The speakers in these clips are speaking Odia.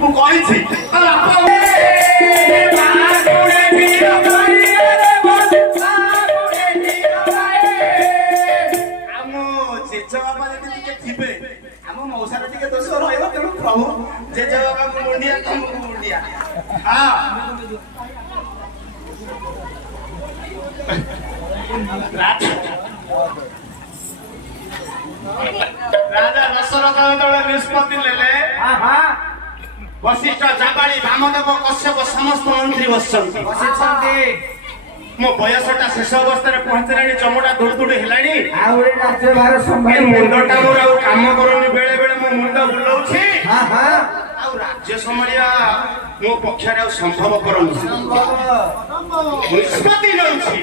ମୁଁ କହିଛି ଆମ ମଉସାର ଟିକେ ଦୋଷ ରହିବ ତେଣୁ ପ୍ରଭୁ ଜେଜେ ବାବାଙ୍କୁ ମୁଣ୍ଡିଆ ତମକୁ ମୁଣ୍ଡିଆ ରାଜା ଦଶରଥ ଯେତେବେଳେ ନିଷ୍ପତ୍ତି ନେଲେ ବଶିଷ୍ଠ ଜାବାଳି ବାମଦେବ କଶ୍ୟପ ସମସ୍ତ ମନ୍ତ୍ରୀ ବସିଛନ୍ତି ମୋ ବୟସଟା ଶେଷ ଅବସ୍ଥାରେ ପହଞ୍ଚିଲାଣି ଚମଡ଼ା ଦୁଡୁଦୁଡୁ ହେଲାଣି ମୁଣ୍ଡଟା ମୋର ଆଉ କାମ କରୁନି ବେଳେ ବେଳେ ମୋ ମୁଣ୍ଡ ବୁଲଉଛି ଆଉ ରାଜ୍ୟ ସମ୍ଭାଳିବା ମୋ ପକ୍ଷରେ ଆଉ ସମ୍ଭବପର ନୁହେଁ ନିଷ୍ପତ୍ତି ନେଉଛି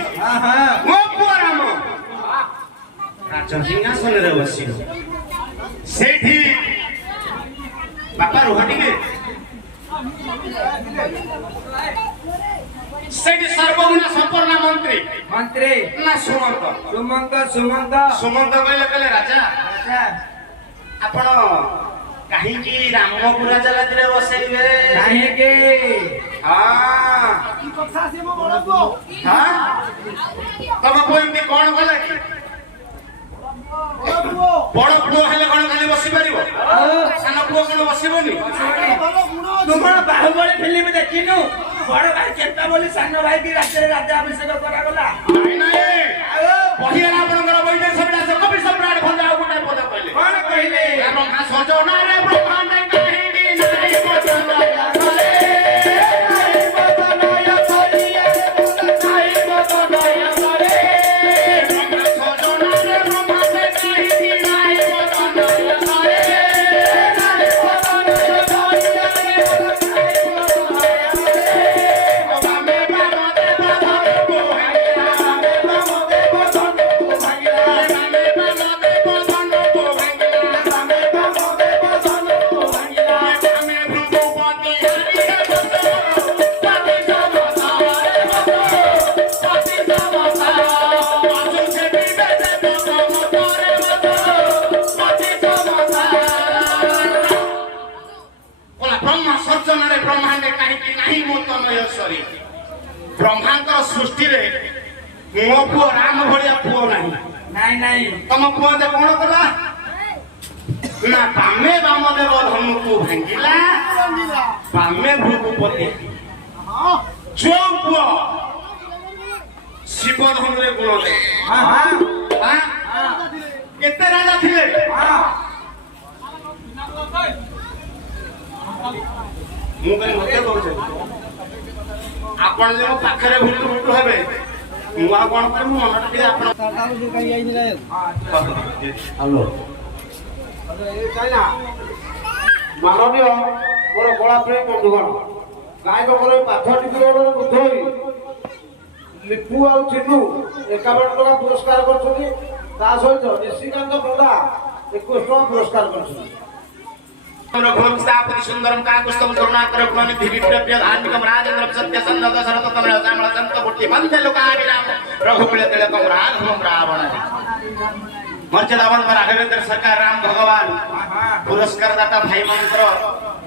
ମୋ ପୁଅ ରାମ ରାଜସିଂହାସନରେ ବସିବ ସେଇଠି ବାପା ରୁହ ଟିକେ ସେଇଠି ସର୍ବଗୁଣ ସମ୍ପନ୍ନ ମନ୍ତ୍ରୀ ନା ସୁମନ୍ତ କହିଲେ ରାଜା ଆପଣ କାହିଁକି ରାମକୁ ରାଜଗାଦିରେ ବସେଇବେ କାହିଁକି ତମ ପୁଅ ଏମିତି କଣ କଲେ କି ବଡ ପୁଅ ହେଲେ କଣ ଖାଲି ବସି ପାରିବ ସାନ ପୁଅ କଣ ବସିବନି ତୁମର ବାହୁବଳୀ ଫିଲ୍ମ ଦେଖିନୁ ବଡ ଭାଇ କେତେ ବୋଲି ସାନ ଭାଇ କି ରାଜ୍ୟରେ ରାଜା ଅଭିଷେକ କରାଗଲା ବହିରେ ଆପଣଙ୍କର ବୈଦେଶ ବିଳାସ କବି ସମ୍ରାଟ ଭଞ୍ଜ ଆଉ ଗୋଟେ ପଦ କହିଲେ କଣ କହିଲେ ବ୍ରହ୍ମା ସଜନାରେ ବ୍ରହ୍ମାଣ୍ଡ କାହିଁକି ନାହିଁ ବ୍ରହ୍ମାଙ୍କର ସୃଷ୍ଟିରେ ମୋ ପୁଅ ରାମ ଭଳିଆ ପୁଅ ନାହିଁ ତମ ପୁଅ କଣ କଲା ନା ବାମେ ବାମଦେବ ଧନୁକୁ ଭାଙ୍ଗିଲା ବାମେ ଭୃଗୁପତି ଯୋଉ ପୁଅ ଶିବ ଧନୁରେ ଗୁଣ ଦେ କେତେ ରାଜା ଥିଲେ ମୁଁ କହି ମତେ କହୁଛି ଆପଣ ଯେ ମୋ ପାଖରେ ଭୁଟୁ ଭୁଟୁ ହେବେ ମୁଁ ଆଉ କଣ କରିବି ମୁଁ ମନଟା ଟିକେ ଆପଣ ମାନନୀୟ ମୋର କଳା ପ୍ରେମ ବନ୍ଧୁଗଣ ଗାୟକ ମୋର ପାଠ ଟିକି ବୁଦ୍ଧ ହୋଇ ଲିପୁ ଆଉ ଚିନୁ 51 ଟଙ୍କା ପୁରସ୍କାର କରିଛନ୍ତି ତା ସହିତ ନିଶିକାନ୍ତ ପଣ୍ଡା 21 ଟଙ୍କା ପୁରସ୍କାର କରିଛନ୍ତି सुंदरम काकुस्तम करुणाकर प्रणिधि विप्लव्य धार्मिकम राजेंद्र सत्य सन्नत शरत तमल श्यामल संत बुद्धि बंधे लोकाभिराम रघुकुल तिलकम राघवम रावण मर्यादावंत राघवेंद्र सरकार राम भगवान पुरस्कार दाता भाई मंत्र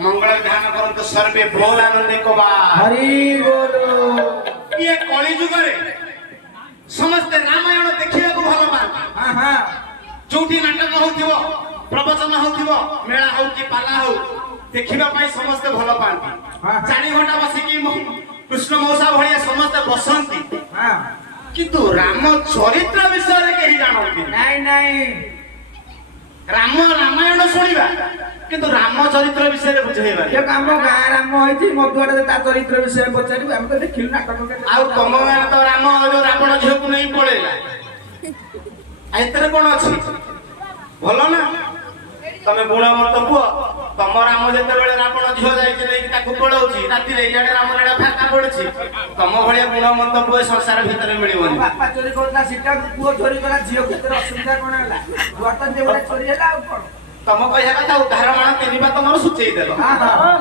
मंगल ध्यान करंतु सर्वे बोल आनंद को हरि बोलो ये कली युग रे समस्त रामायण देखिया को भल पाती जोठी नाटक होथिबो प्रवचन होथिबो मेला हो कि पाला हो देखिबा पाई समस्त भल पाती 4 घंटा बसिकी कृष्ण मौसा भलिया समस्त बसंती किंतु राम चरित्र विषय रे केही जानନ୍ତି नहीं राम रामायण सुनिबा किंतु राम चरित्र विषय रे बुझेइबा ये काम गां राम होइती मधुआडे ता चरित्र विषय पचारिबा हम तो देखिलु नाटक आ तम गां तो राम जो रावण झियो को नहीं पळेला आ एतरे कोन अछि भलो ना तमे बुणा मत पुओ तम राम जेते बेले रावण झियो जाईते लेकी ताकू पळौची राती रे इयाडे राम रेडा फाका पड़छि तम भलिया बुणा मत पुओ संसार भीतर मिलिबोनी बापा चोरी करला सीता पुओ चोरी करा झियो केते असुविधा कोन हला बर्तन जे बडे चोरी हला आ कोन तम कहया कथा उदाहरण तीन बात तमर सुचेई देलो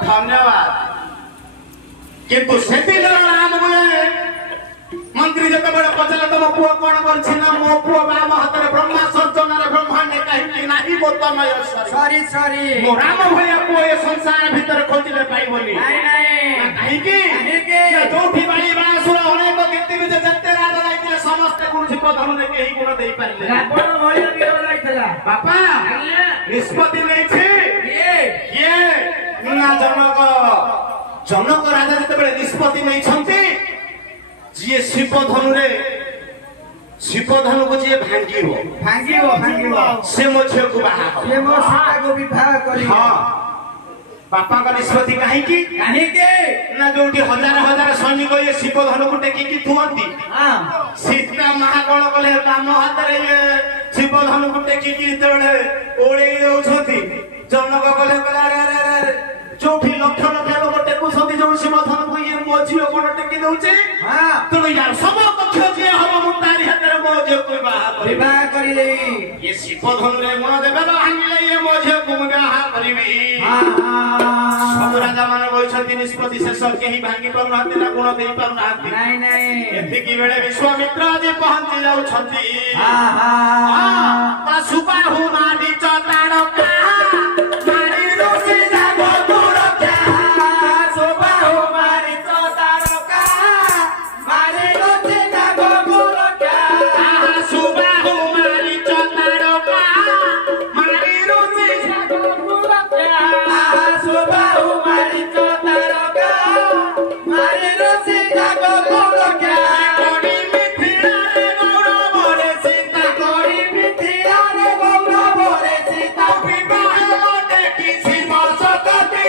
धन्यवाद किंतु सेति राम बोले ମନ୍ତ୍ରୀ ଯେତେବେଳେ ପଚାରିଲେ ତମ ପୁଅ କଣ କରିଛି ନା ମୋ ପୁଅ ବାମ ହାତରେ ବ୍ରହ୍ମା ସର୍ଜନାର ବ୍ରହ୍ମାଣ୍ଡେ କାହିଁକି ନାହିଁ ବୋତମୟ ସରି ସରି ମୋ ରାମ ଭଳିଆ ପୁଅ ଏ ସଂସାର ଭିତରେ ଖୋଜିଲେ ପାଇବନି ନାଇଁ ନାଇଁ କାହିଁକି ଯୋଉଠି ବାଳି ବାଣସୁର ଅନେକ କୀର୍ତ୍ତି ବିଜୟ ଯେତେ ରାଜା ଯାଇଥିଲେ ସମସ୍ତେ କୌଣସି ପଦରେ କେହି ଗୁଣ ଦେଇପାରିଲେ ରାବଣ ଭଳିଆ ବୀର ଯାଇଥିଲା ବାପା ନିଷ୍ପତ୍ତି ନେଇଛି କିଏ ନା ଜନକ ଜନକ ରାଜା ଯେତେବେଳେ ନିଷ୍ପତ୍ତି ନେଇଛନ୍ତି ଯିଏ ଶିବଧନୁକୁ ଯିଏ ଭାଙ୍ଗିବ ସେ ମୋ ଝିଅକୁ ବାହା ହେବ। ସେ ମୋ ସୀତାକୁ ବିବାହ କରିବ। ହଁ ବାପାଙ୍କ ନିଷ୍ପତ୍ତି କାହିଁକି ନା ଯୋଉଠି ହଜାର ହଜାର ସୈନିକ ଇଏ ଶିବଧନୁକୁ ଟେକିକି ଥୁଅନ୍ତି ସୀତା ମାହା କଣ କଲେ ବାମ ହାତରେ ଇଏ ଶିବଧନୁକୁ ଟେକିକି ଯେତେବେଳେ ଓଳେଇ ଦଉଛନ୍ତି ଜନକ କଲେ ଯୋଉଠି ଲକ୍ଷ ଲକ୍ଷ ଲୋକ ଟେକୁଛନ୍ତି ଯୋଉ ଶିବଧନୁକୁ ଇଏ ମୋ ଝିଅ କଣ ଟେକି ଦଉଛି ତେଣୁ ୟାର ସବୁ ପକ୍ଷ ଯିଏ ହବ ମୁଁ ତାରି ହାତରେ ମୋ ଝିଅକୁ ବିବାହ କରିବି। ଇଏ ଶିବଧନୁରେ ଗୁଣ ଦେବେ ଭାଙ୍ଗିଲେ ଇଏ ମୋ ଝିଅକୁ ମୁଁ ବିବାହ କରିବି। ସବୁ ରାଜା ମାନେ କହିଛନ୍ତି ନିଷ୍ପତ୍ତି ଶେଷ କେହି ଭାଙ୍ଗି ପାରୁନାହାନ୍ତି ନା ଗୁଣ ଦେଇ ପାରୁନାହାନ୍ତି। ଏତିକି ବେଳେ ବିଶ୍ୱାମିତ୍ର ଆଜି ପହଞ୍ଚି ଯାଉଛନ୍ତି। ସୁବାହୁ ମାରିଚ ତାରକା ମାରି ଋଷି ଯାଗକୁ ରକ୍ଷା ସୁବାହୁ ମାରିଚ ତାରକା ମାରି ଋଷି ଯାଗକୁ ରକ୍ଷା ସୁବାହୁ ମାରିଚ ତାରକା ମାରି ଋଷି ଯାଗକୁ ରକ୍ଷା ସୁବାହୁ ମାରିଚ ତାରକା ମାରି ଋଷି ଯାଗକୁ ରକ୍ଷା କୋଡ଼ି ମିଥିଳାରେ ଗୌରବରେ ସୀତା କୋଡ଼ି ମିଥିଳାରେ ଗୌରବରେ ସୀତା ବିବାହ ଦେଖି ଶିବ ସତତି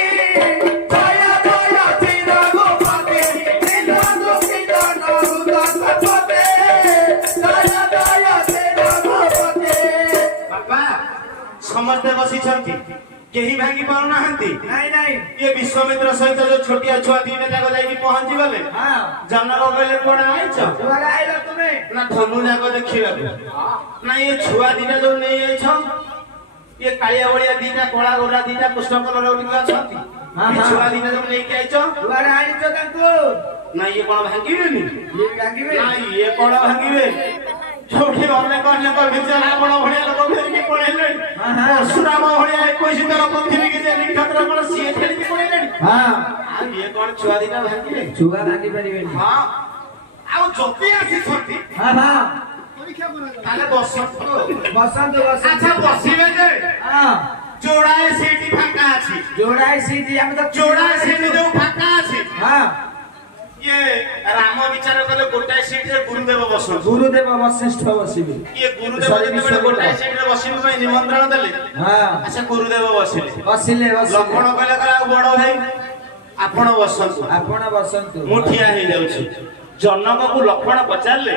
ଜୟ ଜୟ ଚିର ଗୋପତି ଚିର ଦୁଃଖିତ ନହୁତ ସପତେ ଜୟ ଜୟ ଚିର ଗୋପତି। ବାପା ସମସ୍ତେ ବସିଛନ୍ତି କେହି ଭାଙ୍ଗି ପାରୁନାହାନ୍ତି। ଇଏ ବିଶ୍ୱାମିତ୍ର ସହିତ ଯୋଉ ଛୋଟିଆ ଛୁଆ ଦିଟା ଯାକ ଯାଇକି ପହଞ୍ଚି ଗଲେ ଜନକ କହିଲେ କୁଆଡେ ଆଇଛ ନା ଧନୁ ଯାକ ଦେଖିବାକୁ ନା ଇଏ ଛୁଆ ଦିଟା ଯୋଉ ନେଇଯାଇଛ ଇଏ କାଳିଆ ଭଳିଆ ଦିଟା କଳା ଗୋରା ଦିଟା କୃଷ୍ଣ କଲର ଟିକେ ଅଛନ୍ତି ଏ ଛୁଆ ଦିଟା ଯୋଉ ନେଇକି ଆଇଛ ନା ଇଏ କଣ ଭାଙ୍ଗିବେନି ନା ଇଏ କଣ ଭାଙ୍ଗିବେ ଯୋଉଠି ଅନେକ ଅନେକ ବିଜୟ ରାବଣ ଭଳିଆ ଲୋକ ଫେରିକି ପଳେଇଲେଣି ପରଶୁରାମ ଭଳିଆ 21 ଥର ପୃଥିବୀକି ଯେ ନିକ୍ଷତ୍ର କଣ ସିଏ ଫେରିକି ପଳେଇଲେଣି ଆଉ ଇଏ କଣ ଛୁଆ ଦିଟା ଭାଙ୍ଗିବେ ଛୁଆ ଭାଙ୍ଗି ପାରିବେନି। ହଁ ଆଉ ଯଦି ଆସିଛନ୍ତି ତାହେଲେ ବସନ୍ତୁ ଆଚ୍ଛା ବସିବେ ଯେ ଯୋଡ଼ାଏ ସିଟ୍ ଫାଙ୍କା ଅଛି ଯୋଡ଼ାଏ ସିଟ୍ ଆମେ ତ ଯୋଡ଼ାଏ ସିଟ୍ ଯୋଉ ଫାଙ୍କା ଅଛି ଇଏ ରାମ ବିଚାର କଲେ ଗୋଟାଏ ସିଟରେ ଗୁରୁଦେବ ବସନ୍ତି ଗୁରୁଦେବ ବଶିଷ୍ଠ ବସିବେ। ଇଏ ଗୁରୁଦେବ ଯେତେବେଳେ ଗୋଟାଏ ସିଟରେ ବସିବା ପାଇଁ ନିମନ୍ତ୍ରଣ ଦେଲେ ଆଚ୍ଛା ଗୁରୁଦେବ ବସିଲେ ଲକ୍ଷ୍ମଣ କହିଲେ ଆଉ ବଡ ଭାଇ ଆପଣ ବସନ୍ତୁ ମୁଁ ଠିଆ ହେଇଯାଉଛି। ଜନକକୁ ଲକ୍ଷ୍ମଣ ପଚାରିଲେ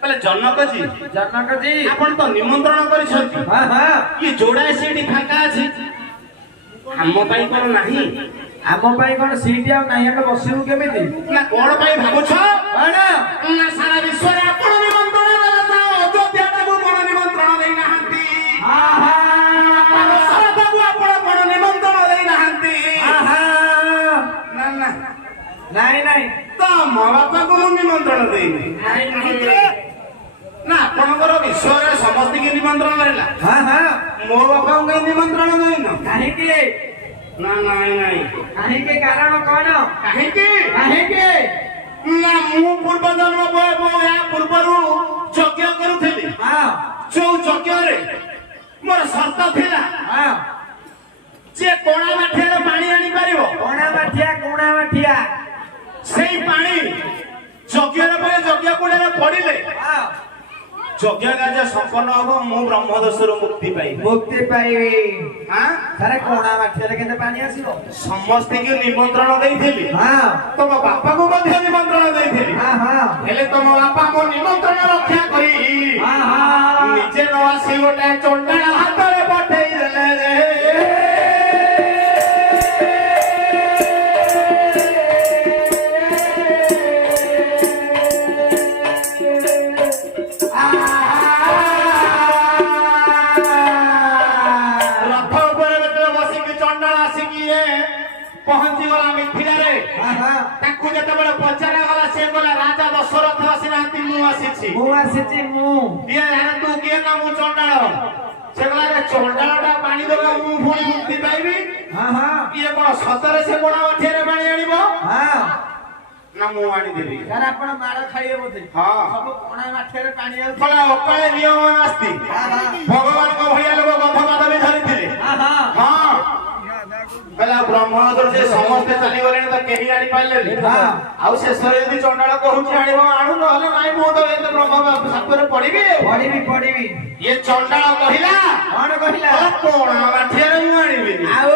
କହିଲେ ଜନକଜୀ ଆପଣ ତ ନିମନ୍ତ୍ରଣ କରିଛନ୍ତି ଇଏ ଯୋଡ଼ାଏ ସିଟ୍ ଫାଙ୍କା ଅଛି ଆମ ପାଇଁ କଣ ନାହିଁ? ଆମ ପାଇଁ କଣ ସିଟ୍ ଆଉ ନାହିଁ ଆମେ ବସିବୁ କେମିତି ନା କଣ ପାଇଁ ଭାବୁଛ ନା ସାରା ବିଶ୍ୱରେ ଆପଣ ନିମନ୍ତ୍ରଣ ଦେଲେ ଅଯୋଧ୍ୟାକୁ କଣ ନିମନ୍ତ୍ରଣ ଦେଇନାହାନ୍ତି ଶରତକୁ ଆପଣ କଣ ନିମନ୍ତ୍ରଣ ଦେଇନାହାନ୍ତି ନାଇଁ ତ ମୋ ବାପାକୁ ମୁଁ ନିମନ୍ତ୍ରଣ ଦେଇନି ନା ଆପଣଙ୍କର ବିଶ୍ୱରେ ସମସ୍ତଙ୍କୁ ନିମନ୍ତ୍ରଣ ରହିଲା ମୋ ବାପାଙ୍କୁ କାହିଁ ନିମନ୍ତ୍ରଣ ଦେଇନ କାହିଁକି ନା ନାଇଁ କାହିଁକି କାରଣ କଣ କାହିଁକି ନା ମୁଁ ପୂର୍ବ ଜନ୍ମ ପୂର୍ବରୁ ଯଜ୍ଞ କରୁଥିଲି ଯୋଉ ଯଜ୍ଞରେ ମୋର ସର୍ତ୍ତ ଥିଲା ଯେ କଣା ମାଠିଆର ପାଣି ଆଣିପାରିବ କଣା ମାଠିଆ ସେଇ ପାଣି ଯଜ୍ଞର ପରେ ଯଜ୍ଞ କୁଣ୍ଡରେ ପଡିଲେ ଯଜ୍ଞ କାର୍ଯ୍ୟ ସମ୍ପନ୍ନ ହବ ମୁଁ ବ୍ରହ୍ମଦୋଷରୁ ମୁକ୍ତି ପାଇବି ସାରେ କଣା ମାଠିଆରେ କେତେ ପାଣି ଆସିବ ସମସ୍ତଙ୍କୁ ନିମନ୍ତ୍ରଣ ଦେଇଥିଲି ତମ ବାପାକୁ ମଧ୍ୟ ନିମନ୍ତ୍ରଣ ଦେଇଥିଲି ହେଲେ ତମ ବାପା ମୋ ନିମନ୍ତ୍ରଣ ରକ୍ଷା କରି ନିଜେ ନ ଆସି ଗୋଟେ ଚଣ୍ଡାଳ ହାତରେ ପଠେଇ ଦେଲେ ରେ ପହଞ୍ଚି ଗଲା ମିଥିଳାରେ ତାକୁ ଯେତେବେଳେ ପଚରା ଗଲା ସେ କହିଲା ରାଜା ଦଶରଥ ଆସିନାହାନ୍ତି ମୁଁ ଆସିଛି ଇଏ ତୁ କିଏ ନା ମୁଁ ଚଣ୍ଡାଳ ସେ କହିଲା ଚଣ୍ଡାଳଟା ପାଣି ଦେବା ମୁଁ ପୁଣି ମୁକ୍ତି ପାଇବି ଇଏ କଣ ସତରେ ସେ ବଡ ମାଠିଆରେ ପାଣି ଆଣିବ ନା ମୁଁ ଆଣିଦେବି ଆପଣ ମାଳ ଖାଇବେ ବୋଧେ ହଁ ସବୁ କଣା ମାଠିଆରେ ପାଣି ଆଉ ଅକାଳେ ନିୟମ ଆସ୍ତି ଭଗବାନଙ୍କ ଭଳିଆ ଲୋକ ଗନ୍ଧବାଦ ବି ଧରିଥିଲେ ହଁ କହିଲା ବ୍ରହ୍ମଣର ଯେ ସମସ୍ତେ ଚାଲିଗଲେଣି ତ କେହି ଆଣିପାରିଲେନି ଆଉ ଶେଷରେ ଯଦି ଚଣ୍ଡାଳ କହୁଛି ଆଣିବ ଆଣୁ ନହେଲେ ନାଇଁ ମୁଁ ତ ଏତେ ବ୍ରହ୍ମ ସାପରେ ପଡିବି ଇଏ ଚଣ୍ଡାଳ କହିଲା କଣ କହିଲା କଣା ମାଠିଆରେ ମୁଁ ଆଣିବିନି ଆଉ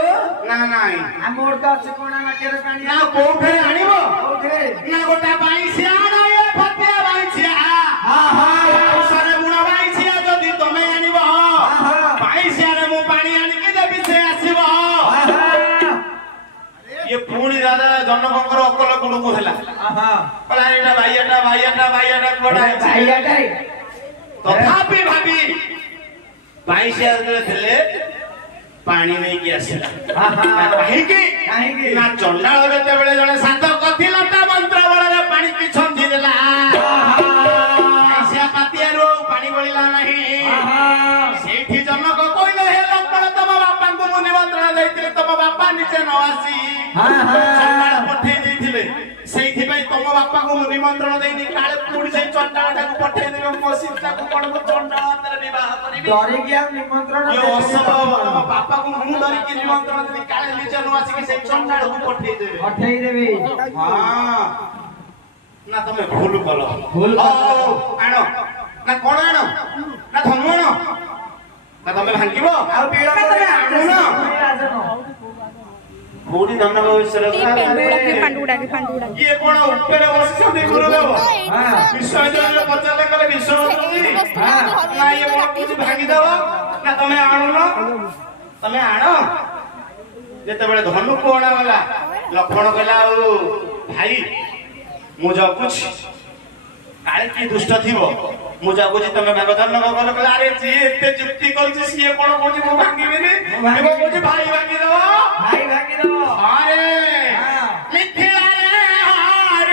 ନା ନାଇଁ ଆମର ତ ଅଛି କଣା ମାଠିଆରେ ପାଣି ନା କୋଉଠି ଆଣିବ କୋଉଥିରେ ନା ଗୋଟା ବାଇଶିଆ ଆଣ ଏ ଫତିଆ ବାଇଶିଆ ସରେ ବୁଣ ବାଇଶିଆ ଯଦି ତମେ ଆଣିବ ବାଇଶିଆରେ ମୁଁ ପାଣି ଆଣିକି ଦେବି ସେ ଆସିବ ଇଏ ପୁଣି ରାଜା ଜନକଙ୍କର ଅକଲ ଗୁଡକୁ ହେଲା କହିଲା ଏଇଟା ବାଇଆଟା କୁଆଡେ ତଥାପି ଭାବି ବାଇଶିଆ ଯେତେବେଳେ ଥିଲେ ପାଣି ନେଇକି ଆସିଲା କାହିଁକି ନା ଚଣ୍ଡାଳ ଯେତେବେଳେ ଜଣେ ସାଧକ ଥିଲା ତା ମନ୍ତ୍ର ବଳରେ ପାଣିକି ଛନ୍ଦି ଦେଲା ବାଇଶିଆ ପାତିଆରୁ ଆଉ ପାଣି ବଳିଲା ନାହିଁ ସେଇଠି ଜନକ କହିଲେ ହେ ଲକ୍ଷ୍ମଣ ତମ ବାପାଙ୍କୁ ମୁଁ ନିମନ୍ତ୍ରଣ ଦେଇଥିଲି ତମ ବାପା ନିଜେ ନ ଆସି ଚଣ୍ଡାଳ ପଠେଇ ଦେଇଥିଲେ ସେଇଥିପାଇଁ ତମ ବାପାଙ୍କୁ ମୁଁ ନିମନ୍ତ୍ରଣ ଦେଇନି କାଳେ ପୁଣି ସେଇ ଚଣ୍ଡାଳଟାକୁ ପଠେଇ ଦେବେ ମୋ ସୀତାକୁ କଣ ମୁଁ ଚଣ୍ଡାଳ ହାତରେ ବିବାହ କରିବି ଡରିକି ଆଉ ନିମନ୍ତ୍ରଣ ତମ ବାପାକୁ ମୁଁ ଧରିକି ନିମନ୍ତ୍ରଣ ଦେଲି କାଳେ ନିଜ ନ ଆସିକି ସେଇ ଚଣ୍ଡାଳକୁ ପଠେଇ ଦେବେ ନା ତମେ ଭୁଲ କଲ ଆଣ ନା କଣ ଆଣ ନା ଧନୁ ଆଣ ନା ତମେ ଭାଙ୍ଗିବ ଆଉ ଆଣୁନ କୋଉଠି ଧନ ଭବିଷ୍ୟରେ ଇଏ କଣ ଉପରେ ବସିଛନ୍ତି ଗୁରୁଦେବ ବିଶ୍ୱବିଦ୍ୟାଳୟରେ ପଚାରିଲେ କଲେ ବିଶ୍ୱ ନା ଇଏ କଣ କହୁଛି ଭାଙ୍ଗିଦବ ନା ତମେ ଆଣୁନ ତମେ ଆଣ ଯେତେବେଳେ ଧନୁକୁ ଅଣାଗଲା ଲକ୍ଷ୍ମଣ କହିଲା ଆଉ ଭାଇ ମୁଁ ଜଗୁଛି କାଳେ କି ଦୁଷ୍ଟ ଥିବ ମୁଁ ଜଗୁଛି ତମେ ଭାଗ ଧନ କଲ କହିଲା ଆରେ ଯିଏ ଏତେ ଯୁକ୍ତି କରୁଛି ସିଏ କଣ କହୁଛି ମୁଁ ଭାଙ୍ଗିବିନି କହୁଛି ଭାଇ ଭାଙ୍ଗିଦବ ଆରେ ମିଥିଳାରେ ହର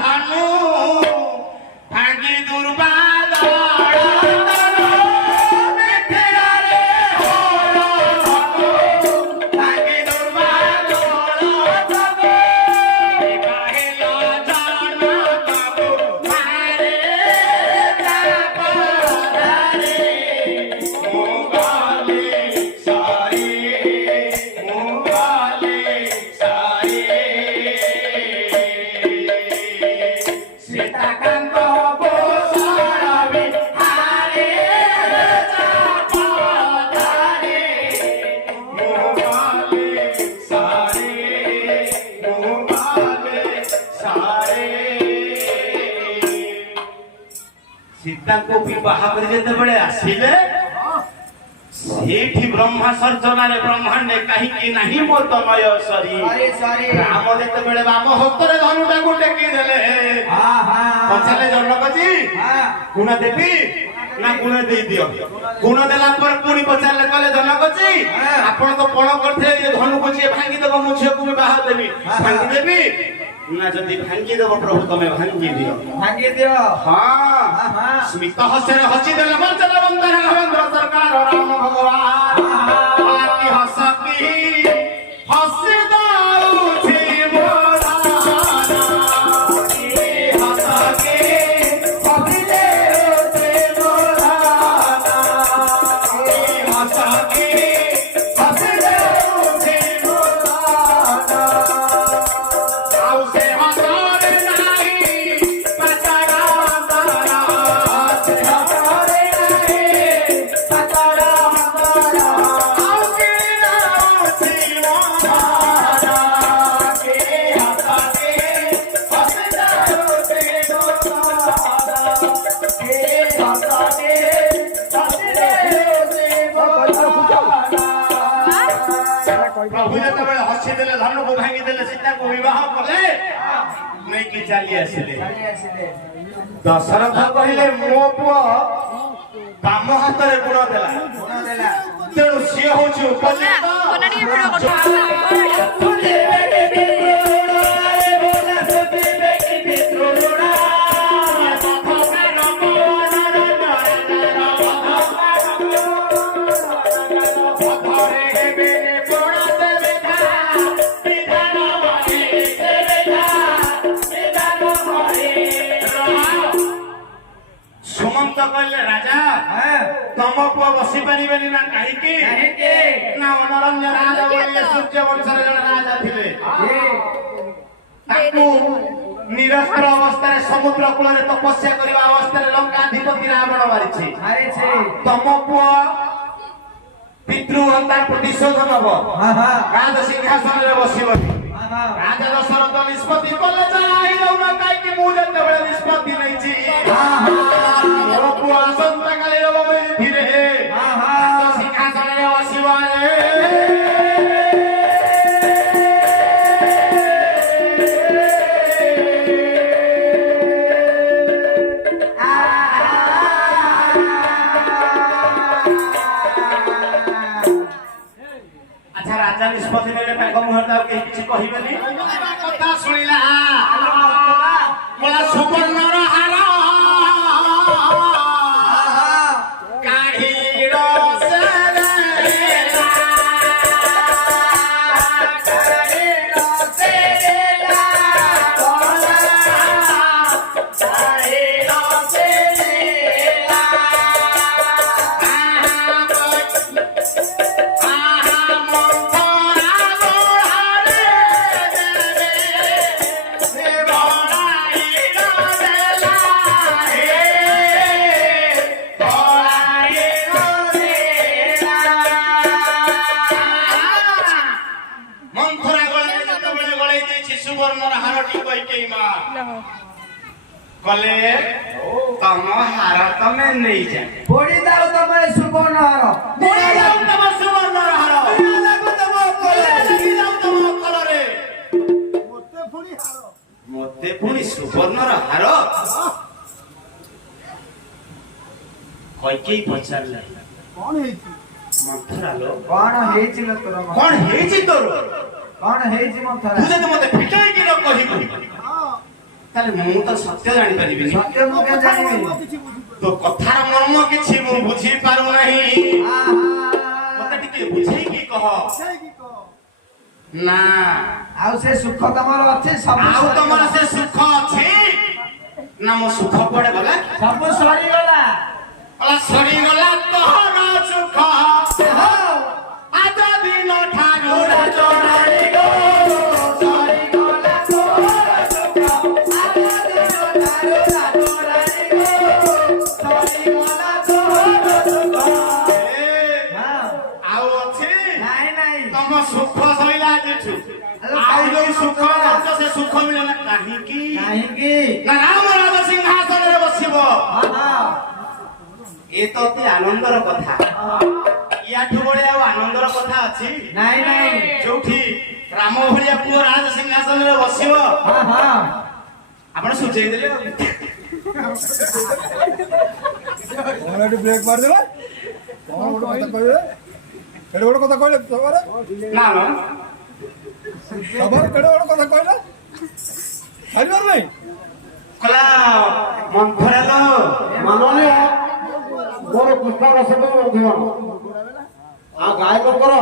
ଧନୁ ଭାଙ୍ଗି ଦୁର୍ବାଦ ସୀତାଙ୍କୁ ବିବାହ କରି ଯେତେବେଳେ ଆସିଲେ ସେଇଠି ବ୍ରହ୍ମା ସର୍ଜନାରେ ବ୍ରହ୍ମାଣ୍ଡେ କାହିଁକି ନାହିଁ ମୋ ତନୟ ସରି ରାମ ଯେତେବେଳେ ବାମ ହସ୍ତରେ ଧନୁଟାକୁ ଟେକି ଦେଲେ ପଚାରିଲେ ଜନକଜୀ ଗୁଣ ଦେବି ନା ଗୁଣ ଦେଇଦିଅ ଗୁଣ ଦେଲା ପରେ ପୁଣି ପଚାରିଲେ କହିଲେ ଜନକଜୀ ଆପଣ ତ ପଣ କରିଥିଲେ ଧନୁକୁ ଯିଏ ଭାଙ୍ଗିଦବ ମୁଁ ଝିଅକୁ ବିବାହ ଦେବି ଭାଙ୍ଗିଦେବି ନା ଯଦି ଭାଙ୍ଗିଦବ ପ୍ରଭୁ ତମେ ଭାଙ୍ଗିଦିଅ ସ୍ମିତ ହସରେ ହସିଦେଲେ ମର୍ଚଲ ବନ୍ଦର ରଘୁବଂଶ ସରକାର ରାମ ଭଗବାନ ହସ କି ହସି ଦଉଛି ମୋର ହସ କି ହସି ଦେଉଛି ମୋର ହସ କି ହସି ଦେଉଛି ମୋର ଆଉ ସେ ହସରେ ନାହିଁ ପାଚରା ସେ ହସରେ ନାହିଁ ପାଚରା ଆଉ କି ନାଉଛି ମନରା କି ହସକି ହସି ଦେଉଛି ମୋର କି ହସକି ହସି ଦେଉଛି ମୋର ପ୍ରଭୁ ଯେତେବେଳେ ହସିଦେଲେ ଧନୁକୁ ଭାଙ୍ଗିଦେଲେ ସୀତାକୁ ବିବାହ କଲେ ନେଇକି ଚାଲି ଆସିଲେ ଦଶରଥ କହିଲେ ମୋ ପୁଅ ବାମ ହାତରେ ଗୁଣ ଦେଲା ତେଣୁ ସିଏ ହଉଛି ଉପଯୁକ୍ତ ବସି ପାରିବେନି ନା କାହିଁକି କାହିଁକି? ନା ମନୋରଞ୍ଜନ ରାଜା ବୋଲି ସୂର୍ଯ୍ୟ ବଂଶର ଜଣେ ରାଜା ଥିଲେ ତାକୁ ନିରସ୍ତ୍ର ଅବସ୍ଥାରେ ସମୁଦ୍ର କୂଳରେ ତପସ୍ୟା କରିବା ଅବସ୍ଥାରେ ଲଙ୍କାଧିପତି ରାବଣ ମାରିଛି ମାରିଛି। ତମ ପୁଅ ପିତୃ ହତ୍ୟା ପ୍ରତିଶୋଧ ନବ ରାଜ ସିଂହାସନରେ ବସିବନି ରାଜା ଦଶରଥ ନିଷ୍ପତ୍ତି କଲେ ଯାଉନ କାହିଁକି ମୁଁ ଯେତେବେଳେ ନିଷ୍ପତ୍ତି ନେଇଛି ମୋ ପୁଅ ଆସନ୍ତାକାଲି ରବ ଧୀରେ ସିଂହାସନରେ ବସିବ ଆଚ୍ଛା ରାଜା ନିଷ୍ପତ୍ତି ନେଲେ ତାଙ୍କ ମୁହଁରେ ଆଉ କେହି କିଛି କହିବେନି କଥା ଶୁଣିଲା ସୁବର୍ଣ୍ଣର ହାର କାହିଁର কলে তম হার তমে নেই যা পড়ি দাও তমে সুবর্ণ হার পড়ি দাও তম সুবর্ণ হার লাগু তম কলে লাগি দাও তম কলরে মতে পুনি সুবর্ণর হার কইকেই পচারলে কোন ହେଇଛି মন্থরালো কোন হেইছিল তোর কোন হেইছি তোর কোন হেইছি মন্থরা তুই যদি মতে ফিটাই কি ন কহিবি তাহলে ମୁଁ ତ ସତ୍ୟ ଜାଣିପାରିବିନି সত্য মুখে জানিবি ତୋ କଥାର ମର୍ମ କିଛି ମୁଁ ବୁଝି ପାରୁନାହିଁ ମତେ ଟିକେ ବୁଝେଇକି କହ ନା ଆଉ ସେ ସୁଖ ତମର ଅଛି ସବୁ ଆଉ ତମର ସେ ସୁଖ ଅଛି ନା ମୋ ସୁଖ କୁଆଡେ ଗଲା ସବୁ ସରିଗଲା ସରିଗଲା ତୋର ସୁଖ ଆଜ ଦିନ ଠାରୁ ଚଢାଇ ଗो ସୁଖ ସଇଲା ଯେଠୁ ଆଉ ଯୋଉ ସୁଖ ଅଛି ସେ ସୁଖ ମିଳେ ନା କାହିଁକି କାହିଁକି ନା ରାମ ରାଜ ସିଂହାସନରେ ବସିବ ଏ ତ ଅତି ଆନନ୍ଦର କଥା ୟାଠୁ ବଳି ଆଉ ଆନନ୍ଦର କଥା ଅଛି ନାଇଁ ନାଇଁ ଯୋଉଠି ରାମ ଭଳିଆ ପୁଅ ରାଜ ସିଂହାସନରେ ବସିବ ଆପଣ ସୂଚେଇ ଦେଲେ ବ୍ରେକ୍ ମାରିଦେବା କଣ ଗୋଟେ କଥା କହିବେ କେଡେ ଗୋଟେ କଥା କହିଲେ ସବାରେ ନା ନା ସବାରେ କେଡେ ଗୋଟେ କଥା କହିଲେ ଖାଇବାର ନାହିଁ କଲା ମନ୍ଥରାଲ ମାନନୀୟ ମୋର କୃଷ୍ଣ ରସକ ବନ୍ଧୁଗଣ ଆଉ ଗାୟକଙ୍କର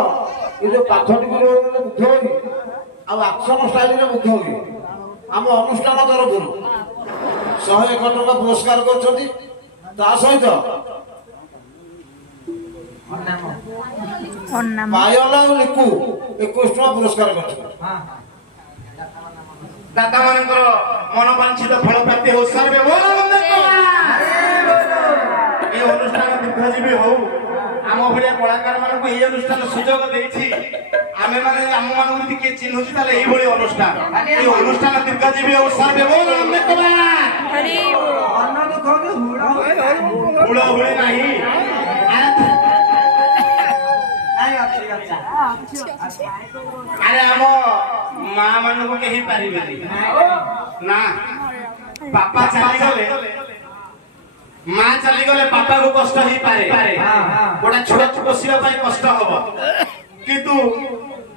ଏ ଯୋଉ ପାଠଟିକୁ ବୁଝ ହଉନି ଆଉ ଆକ୍ସନ ଷ୍ଟାଇଲରେ ବୁଝ ହଉନି ଆମ ଅନୁଷ୍ଠାନ ତରଫରୁ 101 ଟଙ୍କା ପୁରସ୍କାର କରିଛନ୍ତି ତା ସହିତ ପାୟଲ ଆଉ ଲିକୁ 21 ଟଙ୍କା ପୁରସ୍କାର କରିଛନ୍ତି ଦାତା ମାନଙ୍କର ମନବାଞ୍ଛିତ ଫଳ ପ୍ରାପ୍ତି ହଉ ସର୍ବେ ଏ ଅନୁଷ୍ଠାନ ଦୀର୍ଘଜୀବୀ ହଉ ଆମ ଭଳିଆ କଳାକାର ମାନଙ୍କୁ ଏଇ ଅନୁଷ୍ଠାନ ସୁଯୋଗ ଦେଇଛି ଆମେ ମାନେ ଆମ ମାନଙ୍କୁ ଟିକେ ଚିହ୍ନୁଛି ତାହେଲେ ଏଇଭଳି ଅନୁଷ୍ଠାନ ଏଇ ଅନୁଷ୍ଠାନ ଦୀର୍ଘଜୀବୀ ହଉ ସର୍ବେ ହୁଳ ହୁଳି ନାହିଁ ଆରେ ଆମ ମା ମାନଙ୍କୁ କେହି ପାରିବେନି ନା ବାପା ଚାଲିଗଲେ ମା ଚାଲିଗଲେ ବାପାକୁ କଷ୍ଟ ହେଇପାରେ ଗୋଟା ଛୁଆକୁ ପୋଷିବା ପାଇଁ କଷ୍ଟ ହବ କିନ୍ତୁ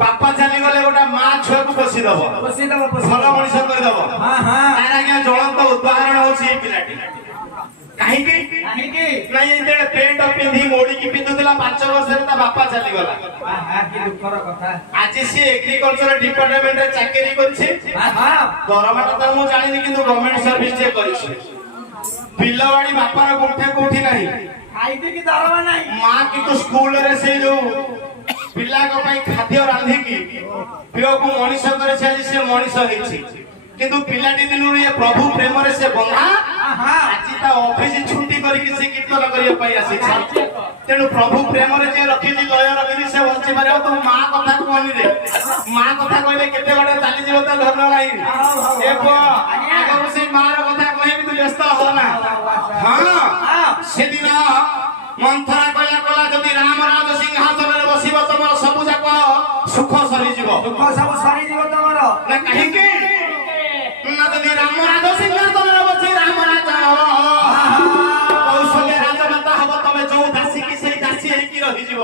ବାପା ଚାଲିଗଲେ ଗୋଟା ମା ଛୁଆକୁ ପୋଷିଦବ ଭଲ ମଣିଷ କରିଦବ ତାର ଆଜ୍ଞା ଜ୍ୱଳନ୍ତ ଉଦାହରଣ ହଉଛି ଏଇ ପିଲାଟି କାହିଁକି ନାଇଁ ଯେତେବେଳେ ପେଣ୍ଟ ପିନ୍ଧି ମୋଡିକି ପିନ୍ଧୁଥିଲା 5 ବର୍ଷରେ ତା ବାପା ଚାଲିଗଲା ଆଜି ସିଏ ଏଗ୍ରିକଲଚର ଡିପାର୍ଟମେଣ୍ଟରେ ଚାକିରି କରିଛି ଦରମାଟା ତ ମୁଁ ଜାଣିନି କିନ୍ତୁ ଗଭର୍ଣ୍ଣମେଣ୍ଟ ସର୍ଭିସ ଯିଏ କରିଛି ବିଲବାଡି ବାପାର କୋଠା କୋଉଠି ନାହିଁ ଖାଇତେ କି ଦରମା ନାହିଁ। ମା କିନ୍ତୁ ସ୍କୁଲରେ ସେ ଯୋଉ ପିଲାଙ୍କ ପାଇଁ ଖାଦ୍ୟ ରାନ୍ଧିକି ପିଓକୁ ମଣିଷ କରି ସେ ଆଜି ସେ ମଣିଷ ହେଇଛି। କିନ୍ତୁ ପିଲାଟି ଦିନରୁ ଏ ପ୍ରଭୁ ପ୍ରେମରେ ସେ ବନ୍ଧା ଆଜି ତା ଅଫିସ ଛୁଟି କରିକି ସେ କୀର୍ତ୍ତନ କରିବା ପାଇଁ ଆସିଛି। ତେଣୁ ପ୍ରଭୁ ପ୍ରେମରେ ଯିଏ ରଖିଛି ଲୟ ରଖିଛି ସେ ବଞ୍ଚି ପାରିବ। ତୁ ମା କଥା କୁହନିରେ, ମା କଥା କହିଲେ କେତେ ବାଟ ଚାଲିଯିବ ତା ଧନ ନାହିଁ। ଏ ପୁଅ ଆଗରୁ ସେଇ ମାର କଥା କହିବି, ତୁ ବ୍ୟସ୍ତ ହ ନା। ହଁ ସେଦିନ ମନ୍ଥରା କହିଲା କଲା ଯଦି ରାମ ରାଜ ସିଂହାସନରେ ବସିବ ତମର ସବୁ ଯାକ ସୁଖ ସରିଯିବ। ଦୁଃଖ ସବୁ ସରିଯିବ ତମର। ନା କାହିଁକି ନା ଯଦି ରାମ ରାଜ ସିଂହାସନରେ ବସି ରାମ ରାଜା ହବ, କୌଶଲ୍ୟ ରାଜମାତା ହବ, ତମେ ଯୋଉ ଦାସୀ କି ସେଇ ଦାସୀ ହେଇକି ରହିଯିବ।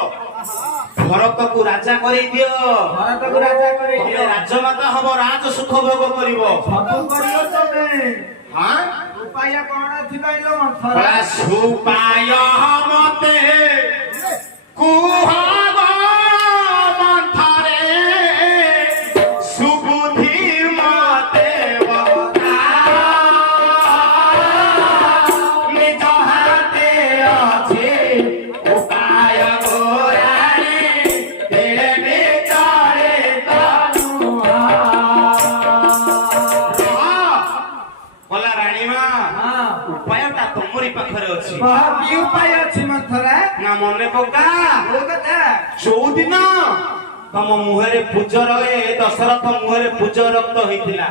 ଭରତକୁ ରାଜା କରେଇ ଦିଅ, ଭରତକୁ ରାଜା କରେଇ ତମେ ଦିଅ। ରାଜମାତା ହବ, ରାଜ ସୁଖ ଭୋଗ କରିବ। ସବୁ କରିବ ତମେ। ହଁ ଉପାୟ କଣ ଥିବାଇଲ ମନ୍ଥରା? ସୁପାୟ ମତେ କୁହ ମନ୍ଥରେ, ସୁବୁଦ୍ଧି ମତେ ବତା, ନିଜ ହାତେ ଅଛି ଉପାୟ ଗୋରାଣୀ, ଦେବି ଚଳେ କଲା ରାଣୀମା। ଉପାୟଟା ତମରି ପାଖରେ ଅଛି। କି ଉପାୟ ଅଛି ମନ୍ଥରା? ନା ମନେ ପକା, କୋଉ କଥା? ଯୋଉଦିନ ତମ ମୁହଁରେ ପୂଜ ରହେ, ଦଶରଥ ମୁହଁରେ ପୂଜ ରକ୍ତ ହେଇଥିଲା।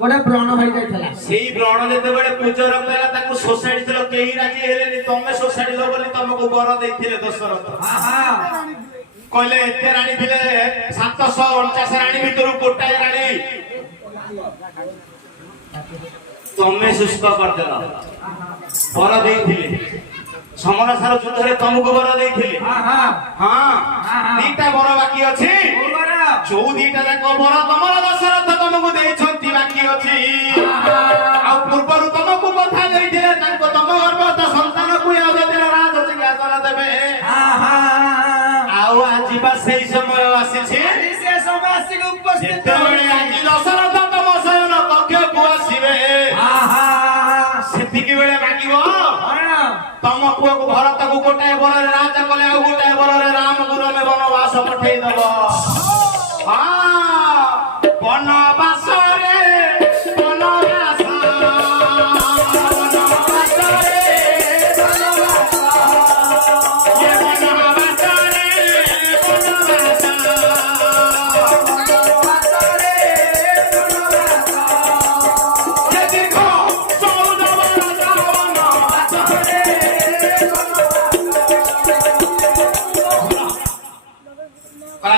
ଗୋଟେ ବ୍ରଣ ହେଇଯାଇଥିଲା। ସେଇ ବ୍ରଣ ଯେତେବେଳେ ପୂଜ ରକ୍ତ ହେଲା ତାକୁ ଶୋଷାଡ଼ିଥିଲ, କେହି ରାଜି ହେଲେନି। ତମେ ଶୋଷାଡ଼ିଲ ବୋଲି ତମକୁ ବର ଦେଇଥିଲେ ଦଶରଥ। କହିଲେ ଏତେ ରାଣୀ ଥିଲେ 749 ରାଣୀ ଭିତରୁ ଗୋଟାଏ ରାଣୀ ତମେ ଶୁଷ୍କ କରିଦେଲ। ବର ଦେଇଥିଲେ ସମରସାର ଯୁଦ୍ଧରେ ତମକୁ ବର ଦେଇଥିଲେ। ହଁ ଦିଟା ବର ବାକି ଅଛି। ଯୋଉ ଦିଟା ଯାକ ବର ତମର ଦଶରଥ ତମକୁ ଦେଇଛନ୍ତି ବାକି ଅଛି। ଆଉ ପୂର୍ବରୁ ତମକୁ କଥା ଦେଇଥିଲେ ତାଙ୍କ ତମ ଗର୍ଭସ୍ଥ ସନ୍ତାନକୁ ଅଯୋଧ୍ୟାର ରାଜ ସିଂହାସନ ଦେବେ। ଆଉ ଆଜି ବା ସେଇ ସମୟ ଆସିଛି ଯେତେବେଳେ ଆଜି ଦଶରଥ ତମ ଶୟନ କକ୍ଷକୁ ଆସିବେ। ସେତିକି ବେଳେ ମାଗିବ ତମ ପୁଅକୁ ଭରତକୁ ଗୋଟାଏ ବରରେ ରାଜା କଲେ, ଆଉ ଗୋଟାଏ ବରରେ ରାମକୁ ରମେ ବନବାସ ପଠେଇଦବ। ବନବାସରେ ବନବାସ, ବନବାସରେ ବନବାସ, ଏ ବନବାସରେ ବନବାସ, ବନବାସରେ ବନବାସ, ଏ ଦୀର୍ଘ 14 ବର୍ଷ ବନବାସରେ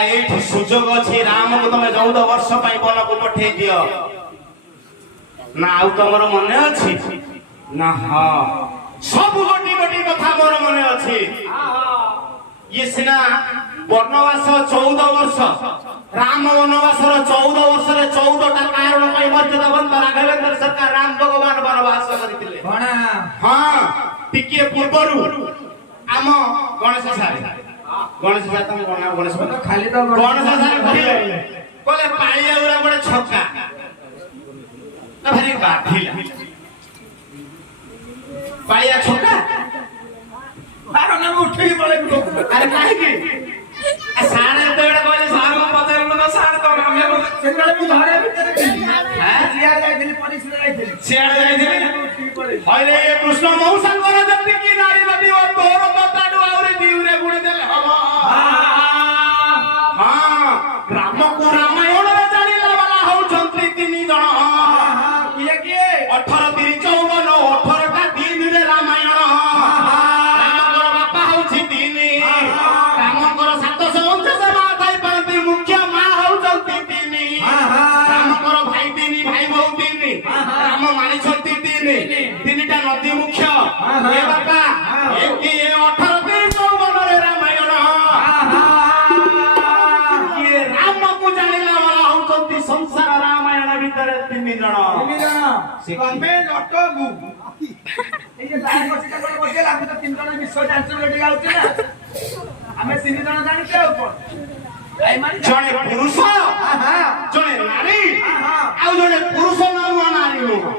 ଏଇଠି ସୁଯୋଗ ଅଛି। ରାମକୁ ତମେ 14 ବର୍ଷ ପାଇଁ ବନକୁ ପଠେଇ ଦିଅ। ନା ଆଉ ତମର ମନେ ଅଛି ନା? ହଁ ସବୁ ଗୋଟି ଗୋଟି କଥା ମୋର ମନେ ଅଛି। ଇଏ ସିନା ବନବାସ 14 ବର୍ଷ, ରାମ ବନବାସର 14 ବର୍ଷରେ 14ଟା କାରଣ ପାଇଁ ମର୍ଯ୍ୟାଦାବନ୍ତ ରାଘବେନ୍ଦ୍ର ସରକାର ରାମ ଭଗବାନ ବନବାସ କରିଥିଲେ। ହଁ ଟିକିଏ ପୂର୍ବରୁ ଆମ ଗଣେଶ ସାର୍ ତମ ଗଣେଶ ଖାଲି ତ ଗଣେଶ ସାର୍ କହିଲେ ପାଳିଆ ଗୁରା ଗୋଟେ ଛକା ଭାରି ବାଧିଲା। ପାଳିଆ ଛକା ଉଠିକି ପଳେଇବୁ। ଆରେ କାହିଁକି? ସାର୍ ଯେତେବେଳେ କହିଲେ ସାର୍ ପଚାରିଲୁ ନା, ସାର୍ ତ ଆମେ ସେତେବେଳେ ମୁଁ ଘରେ ଭିତରେ ଥିଲି। ହାଁ? ସିଆଡେ ଯାଇଥିଲି, ପରିଶ୍ରା ଯାଇଥିଲି। ସିଆଡେ ଯାଇଥିଲେ। ଉଠିକି ପଳେଇଲି। ହଇରେ କୃଷ୍ଣ ମଉସାଙ୍କର ଯେତିକି ନାରୀ ନଦୀ ଓ ତୋର କଥାଠୁ ଆହୁରି ଦିଉରେ ଗୁଣି ଦେଲେ ହବ। ହଁ ରାମକୁ ରାମାୟଣରେ ଜାଣିଲା ବାଲା ହଉଛନ୍ତି 3 ଜଣ। କିଏ କିଏ? 18 3 54 18ଟା 3ରେ ରାମାୟଣ। ରାମଙ୍କର ବାପା ହଉଛି 3। ରାମଙ୍କର 749 ମା ଥାଇପାରନ୍ତି, ମୁଖ୍ୟ ମା ହଉଛନ୍ତି 3। ରାମଙ୍କର ଭାଇ 3 ଭାଇ ବୋହୁ 3। ରାମ ମାନିଛନ୍ତି 3ଟା ନଦୀ ମୁଖ୍ୟ। ଏ ବାପା ଏ 18 3 54ରେ ରାମାୟଣ। କିଏ ରାମକୁ ଜାଣିଲା ବାଲା ହଉଛନ୍ତି ସଂସାର ରାମାୟଣ ଭିତରେ 3 ଜଣ। ତମେ ନଟକୁ ଏଇ ଯେ ବାହା ବସିଟା କଣ ବସିଲା, ଆମେ ତ 3 ଜଣ ବିଶ୍ୱ ଜାଣିଛୁ ଏଠି ଗାଉଛୁ ନା। ଆମେ 3 ଜଣ ଜାଣିଛୁ ଆଉ କଣ? ଜଣେ ପୁରୁଷ ଜଣେ ନାରୀ ଆଉ ଜଣେ ପୁରୁଷ ନୁହଁ ନାରୀ ନୁହଁ।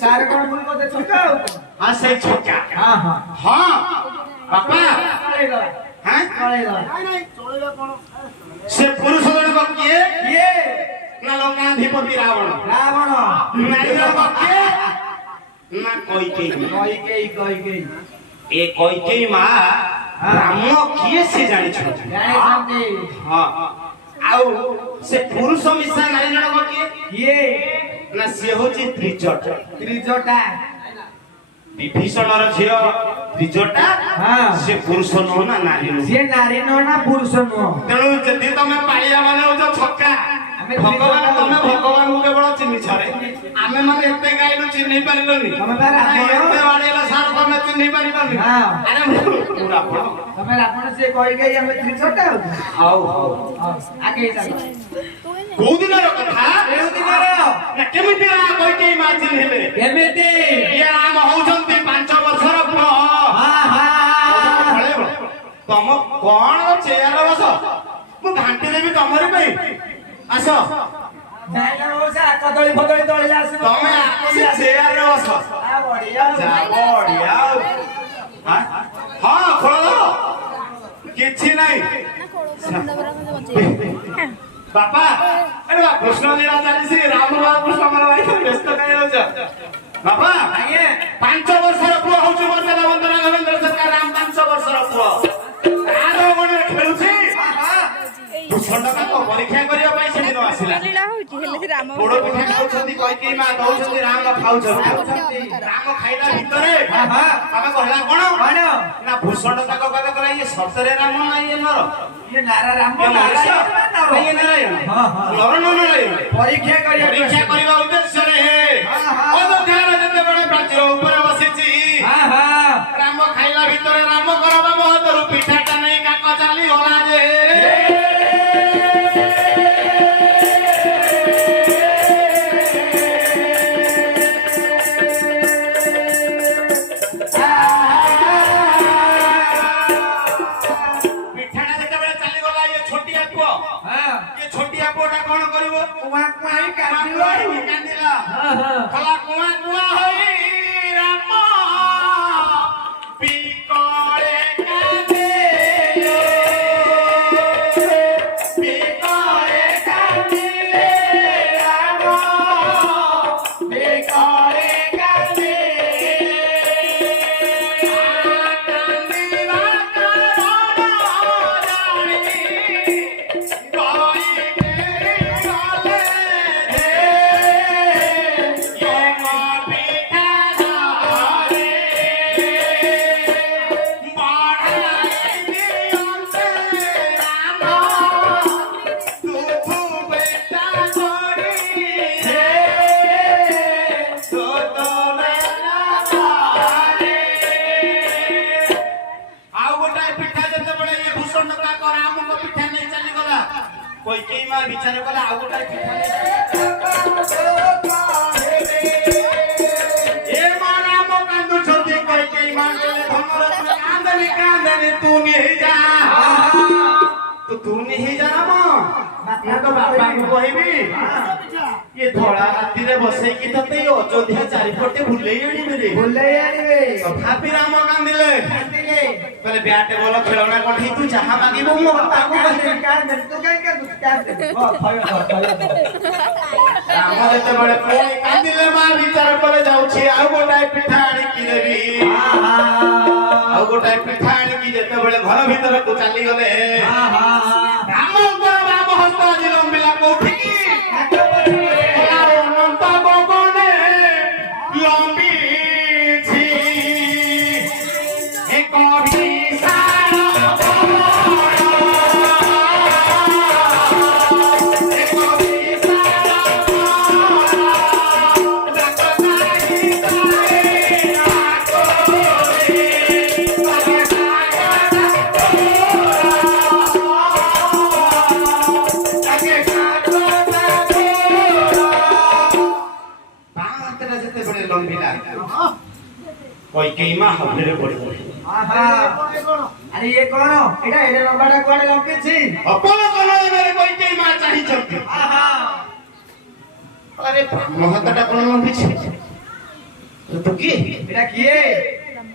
ସାର୍ କଣ ଭୁଲ କରିଦେ ଛୋଟ ଆଉ କଣ? ହଁ ସେଇ ଛକା ହଁ ହଁ ହଁ ବାପା ଚଳେଇଦବା ହଁ ଚଳେଇଦବା ସେ ପୁରୁଷ ଜଣକ କିଏ କିଏ ନା ଲଙ୍କାଧିପତି ରାବଣ ରାବଣ ନାରୀ ଜଣକ କିଏ ନା କୈକେୟୀ କଇକେଇ ଏ କୈକେୟୀ ମା ରାମ କିଏ ସେ ଜାଣିଛନ୍ତି ଜାଣିଛନ୍ତି ହଁ ଆଉ ସେ ପୁରୁଷ ମିଶା ନାରୀ ଜଣକ କିଏ କିଏ ନା ସିଏ ହଉଛି ତ୍ରିଜଟ ତ୍ରିଜଟା ବିଭୀଷଣର ଝିଅ ତ୍ରିଜଟା ହଁ। ସେ ପୁରୁଷ ନୁହଁ ନା ନାରୀ ନୁହଁ ସିଏ ନାରୀ ନୁହଁ ନା ପୁରୁଷ ନୁହଁ ତେଣୁ ଯଦି ତମେ ପାଳିଆ ମାନେ ହଉଛ ଛକା ଆମେ ଭଗବାନ ତ୍ରିଜଟା ତମେ ହଉଛୁ। ଭଗବାନଙ୍କୁ କେବଳ ଚିହ୍ନିଛରେ ଆମେ ମାନେ ଏତେ ଗାଇଲୁ ଚିହ୍ନି ପାରିଲୁନି ତମେ ବା ରାବଣ। ଏତେ ବାଡେଇଲ ସାର୍ ତମେ ଚିହ୍ନି ପାରିଲନି ହଁ। ଆରେ ମୁଁ ରାବଣ ତମେ ରାବଣ ସିଏ କଇକେଇ ଆମେ ତ୍ରିଜଟା ହଉ ହଉ ଆଗେଇ ଚାଲ କୋଉ ଦିନର କଥା କେଉଁ ଦିନର ନା କେମିତି କୈକେୟୀ ମା ଚିହ୍ନିଲେ କେମିତି ଇଏ ରାମ ହଉଛନ୍ତି 5 ବର୍ଷର ପୁଅ ତମ କଣ ଚେୟାର ବସ ମୁଁ ଘାଣ୍ଟି ଦେବି ତମରି ପାଇଁ ଆସ କଦଳୀ ଫଦଳୀ ତଳିଲେ ଆସିବ ତମେ ଆସି ଚେୟାରରେ ବସ ବଢିଆ ଯା ବଢିଆ ଆଉ। ହଁ ଖୋଳ କିଛି ନାହିଁ ବାପା ଆରେ ବା କୃଷ୍ଣ ଲୀଳା ଚାଲିଛି ରାମ ବାବୁ ସମର ଭାଇ ବ୍ୟସ୍ତ କାହିଁ ହେଉଛ ବାପା 5 ବର୍ଷର ପୁଅ ହଉଛି ବର୍ତ୍ତମାନ ବନ୍ଦ ରାଘବେନ୍ଦ୍ର ସରକାର ରାମ 5 ବର୍ଷର ପୁଅ ତାର ମନରେ ଖେଳୁଛି ଭୂଷଣ୍ଡକାଙ୍କ ପରୀକ୍ଷା କରିବା ପାଇଁ ସେଦିନ ଆସିଲା ପୋଡ ପିଠା ଖାଉଛନ୍ତି କୈକେୟୀ ମା ଦଉଛନ୍ତି ରାମ ଖାଉଛନ୍ତି ରାମ ଖାଇଲା ଭିତରେ ଆମେ କହିଲା କଣ ନା ଭୂଷଣ୍ଡକାଙ୍କ କଥା କହିଲା ଇଏ ସତରେ ରାମ ନା ଇଏ ନର ଇଏ ନାରା ରାମ ଇଏ ମଣିଷ ନାରାୟଣ ଇଏ ନାରାୟଣ ନର ନ ନାରାୟଣ ପରୀକ୍ଷା ପରୀକ୍ଷା କରିବା ଉଦ୍ଦେଶ୍ୟରେ ଅଯୋଧ୍ୟାର ଯେତେବେଳେ ପ୍ରାଚୀର ଉପରେ ବସିଛି ରାମ ଖାଇଲା ଭିତରେ ରାମ କରବା ମହତରୁ ପିଠାଟା ନେଇ କାକ ଚାଲିଗଲା ଯେ ପିଠାଟା ଯେତେବେଳେ ଚାଲିଗଲା ଇଏ ଛୋଟିଆ ପୁଅ ଇଏ ଛୋଟିଆ ପୁଅଟା କଣ କରିବ କାନ୍ଦିଲା କଲା କୁଆ କୁଆ ହୋଇ ରାମ ବିକଳେ କାନ୍ଦେ ବିକଳେ କାନ୍ଦିଲେ ରାମ ବିକଳେ କାନ୍ଦେ କାନ୍ଦିବା କାରଣ ଜାଣି କୈକେୟୀ ମା ବିଚାର କଲା ଆଉ ଗୋଟାଏ ପିଠା ଏ ମା ରାମ କାନ୍ଦୁଛନ୍ତି କୈକେୟୀ ମା କହିଲେ ଧନରତ୍ନ କାନ୍ଦେନି କାନ୍ଦେନି ତୁ ନେଇଯା ତୁ ନେଇଯା ରାମ ମୁଁ ତ ବାପାଙ୍କୁ କହିବି ଇଏ ଧଳା ରାତିରେ ବସେଇକି ତତେ ଏଇ ଅଯୋଧ୍ୟା ଚାରିପଟେ ବୁଲେଇ ଆଣିବେ ରେ ବୁଲେଇ ଆଣିବେ ତଥାପି ରାମ କାନ୍ଦିଲେ କହିଲେ ବ୍ୟାଟେ ବଲ ଖେଳଣା କଣ୍ଢେଇ ତୁ ଯାହା ମାଗିବୁ ମୋ ବାପାଙ୍କୁ କହିବି ରାମ ଯେତେବେଳେ ପୁଣି କାନ୍ଦିଲେ ମା ବିଚାର କଲେ ଯାଉଛି ଆଉ ଗୋଟାଏ ପିଠା ଆଣିକି ଦେବି ଆଉ ଗୋଟାଏ ପିଠା ଆଣିକି ଯେତେବେଳେ ଘର ଭିତରକୁ ଚାଲିଗଲେ ରାମଙ୍କର ବାମ ହସ୍ତ ଆଜି ଲମ୍ବିଲା କୋଉଠିକି ଅନନ୍ତ ଗଗନେ ଲମ୍ବିଛି ଏକ ବିଶାଳ କୈକେୟୀ ମା ହାତରେ ପଡିଗଲେ ଆରେ ଇଏ କଣ ଏଇଟା ଏଡେ ଲମ୍ବାଟା କୁଆଡେ ଲମ୍ବିଛି ଅପଲ କଲୟରେ କୈକେୟୀ ମା ଚାହିଁଛନ୍ତି ଆରେ ବ୍ରହ୍ମ ହାତଟା କଣ ଲମ୍ବିଛି ତୁ କିଏ ଏଟା କିଏ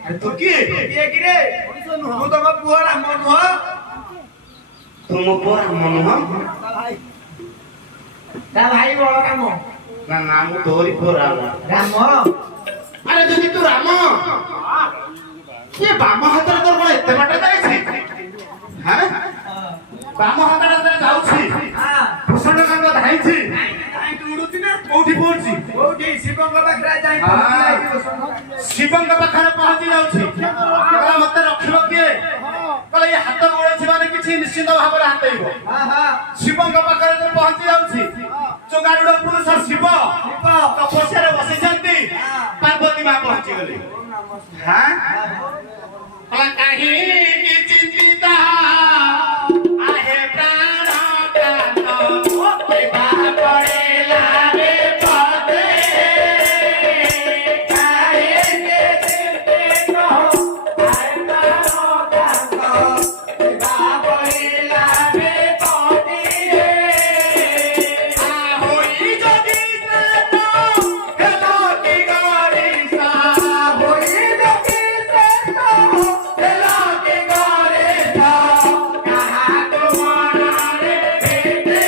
ଆରେ ତୁ କିଏ କିଏ କିରେ ମୁଁ ତମ ପୁଅ ରାମ ନୁହଁ ତୁ ମୋ ପୁଅ ରାମ ନୁହଁ ତା ଭାଇ ବଳରାମ ନା ନା ମୁଁ ତୋରି ପୁଅ ରାମ ରାମ ଆରେ ଯଦି ତୁ ରାମ କିଏ ବାମ ହାତରେ ତୋର କଣ ଏତେ ବାଟ ଯାଇଛି ହଁ ବାମ ହାତରେ ଯାଉଛି ଭୂଷଣ କାଙ୍ଗ ଧାଇଛି ଉଡୁଛି ନା କୋଉଠି ପହଞ୍ଚି କୋଉଠି ଶିବଙ୍କ ପାଖରେ ଯାଇ ଶିବଙ୍କ ପାଖରେ ପହଞ୍ଚି ଯାଉଛି କହିଲା ମତେ ରଖିବ କିଏ କହିଲେ ଏ ହାତ ଗୋଳେଇଛି ମାନେ କିଛି ନିଶ୍ଚିତ ଭାବରେ ହାତେଇବ ଶିବଙ୍କ ପାଖରେ ଯେତେବେଳେ ପହଞ୍ଚି ଯାଉଛି ଯୋଗାରୁଡ ପୁରୁଷ ଶିବ ତପସ୍ୟାରେ ବସିଛନ୍ତି ପାର୍ବତୀ ମା ପହଞ୍ଚିଗଲେ କାହିଁକି ଚିନ୍ତିତା ଆହେ ପ୍ରାଣ ପଡିଲା ରେ ପଦେ କାହିଁକି ଚିନ୍ତିତ ଆହେ ପ୍ରାଣ ପଡିଲା ରେ ପଦେ ହୋଇ ଯଦି ହେଲୋ କି ଗରିସା ହୋଇ ଯଦି ହେଲୋ କି ଗରିସା କାହାକୁ ମନରେ ଭେଟେ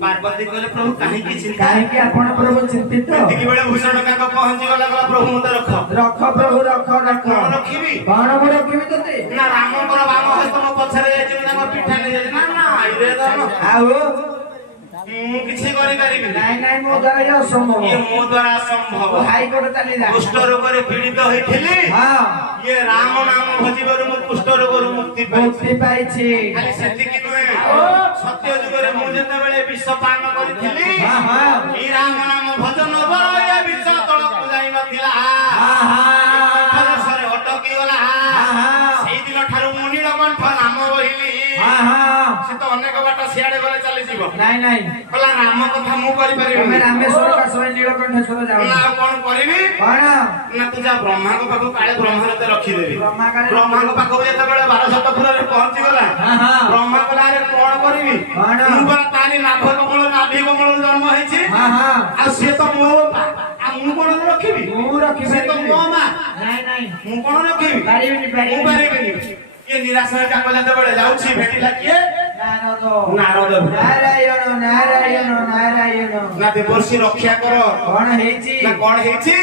पार्वती कहले प्रभु काहेकि चिंता କାହିଁକି ଆପଣ ପ୍ରଭୁ ଚିନ୍ତିତ ଏତିକି ବେଳେ ଭୂଷଣ କାକ ପହଞ୍ଚି ଗଲା ଗଲା ପ୍ରଭୁ ମତେ ରଖ ରଖ ପ୍ରଭୁ ରଖ ରଖ କଣ ରଖିବି କଣ ମୁଁ ରଖିବି ତତେ ନା ରାମଙ୍କର ବାମ ହସ୍ତ ମୋ ପଛରେ ଯାଇଛି ମୁଁ ତାଙ୍କ ପିଠା ନେଇଯାଇଛି ନା ନା ଆଇରେ ତ ଆଉ ମୁଁ କିଛି କରିପାରିବିନି ନାଇଁ ନାଇଁ ମୋ ଦ୍ୱାରା ଇଏ ଅସମ୍ଭବ ଇଏ ମୋ ଦ୍ୱାରା ଅସମ୍ଭବ ହାଇକୋର୍ଟ ଚାଲିଲା କୁଷ୍ଠ ରୋଗରେ ପୀଡ଼ିତ ହୋଇଥିଲି ହଁ ଇଏ ରାମ ନାମ ଭଜିବାରୁ ମୁଁ କୁଷ୍ଠ ରୋଗରୁ ମୁକ୍ତି ପାଇଛି ମୁକ୍ତି ପାଇଛି ଖାଲି ସେତିକି ନୁହେଁ ସତ୍ୟ ଯୁଗରେ ମୁଁ ଯେତେବେଳେ ବିଷ ପାନ କରିଥିଲି ଏଇ ରାମ ନାମ ଭଜନ ବର ଏ ବିଷ ତଳକୁ ଯାଇନଥିଲା କଣ୍ଠଦେଶରେ ଅଟକି ଗଲା ସେଇଦିନ ଠାରୁ ମୁଁ ନୀଳକଣ୍ଠ ନାମ ବହିଲି ସେ ତ ଅନେକ ବାଟ ସିଆଡେ ଗଲେ ଚାଲିଯିବ ନାଇଁ ନାଇଁ କହିଲା ରାମ କଥା ମୁଁ ତମେ କରିପାରିବିନି ରାମେଶ୍ୱର କାଶରେ ନୀଳକଣ୍ଠେଶ୍ୱର ଯାଅ ନା ଆଉ କଣ କରିବି କଣ ନା ତୁ ଯା ବ୍ରହ୍ମାଙ୍କ ପାଖକୁ କାଳେ ବ୍ରହ୍ମାର ତ ରଖିଦେବି ବ୍ରହ୍ମା କାଳେ ବ୍ରହ୍ମାଙ୍କ ପାଖକୁ ଯେତେବେଳେ 12 ପହଞ୍ଚି ଗଲା ବ୍ରହ୍ମା କହିଲା ଆରେ କଣ କରିବି କଣ? ମୁଁ ପରା ତାରି ନାଭ କମଳ ନାଭି କମଳରୁ ଜନ୍ମ ହେଇଛି ଆଉ ସିଏ ତ ମୋ ବାପା ଆଉ ମୁଁ କଣ ରଖିବି ମୁଁ ସିଏ ତ ମୋ ମା ନାଇଁ ନାଇଁ ମୁଁ କଣ ରଖିବି ପାରିବିନି ମୁଁ ପାରିବିନି ପାରିବିନି ଇଏ ନିରାଶ କାକ ଯେତେବେଳେ ଯାଉଛି ଭେଟିଲା କିଏ ନାରଦ ନାରାୟଣ ନାରାୟଣ ନାରାୟଣ ନା ଦେବର୍ଷି ରକ୍ଷା କର କଣ ହେଇଛି ନା କଣ ହେଇଛି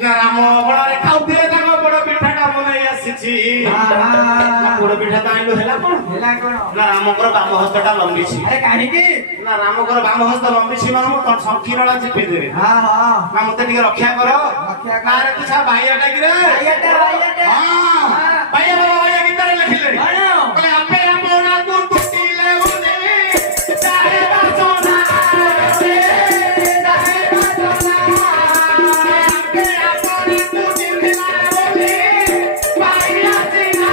ନା ରାମ ଅବଳରେ ଖାଉଥିଲେ ତାଙ୍କ ବଡ ପିଠାଟା ବନେଇ ଆସିଛି ନା ପୋଡ ପିଠା ତ ଆଣିଲୁ ହେଲା କଣ ହେଲା କଣ ନା ରାମଙ୍କର ବାମ ହସ୍ତଟା ଲମ୍ବିଛି ଆରେ କାହିଁକି ନା ରାମଙ୍କର ବାମ ହସ୍ତ ଲମ୍ବିଛି ମାନେ ମୁଁ ସଂକୀର୍ଣ୍ଣ ଚିପି ଦେବି ହଁ ନା ମତେ ଟିକେ ରକ୍ଷା କର ରକ୍ଷା କର। ନାରେ ତୁ ଛା ଭାଇଆଟା କିରେ ଭାଇଆଟା, ଭାଇଆଟା। ହଁ ଭାଇଆ ବାବା ଭାଇଆ ଗୀତରେ ଲେଖିଲେଣି କଣ? କହିଲେ ଆପେ ଆପଣାକୁ ଟୁଟିଲେ ଉଦେବି ଚାहे ବାସନା ଚାहे ବାସନା ଆପେ ଆପଣାକୁ ଚିହ୍ନିଲା ବୋଲି ଭାଇଆ ସିନା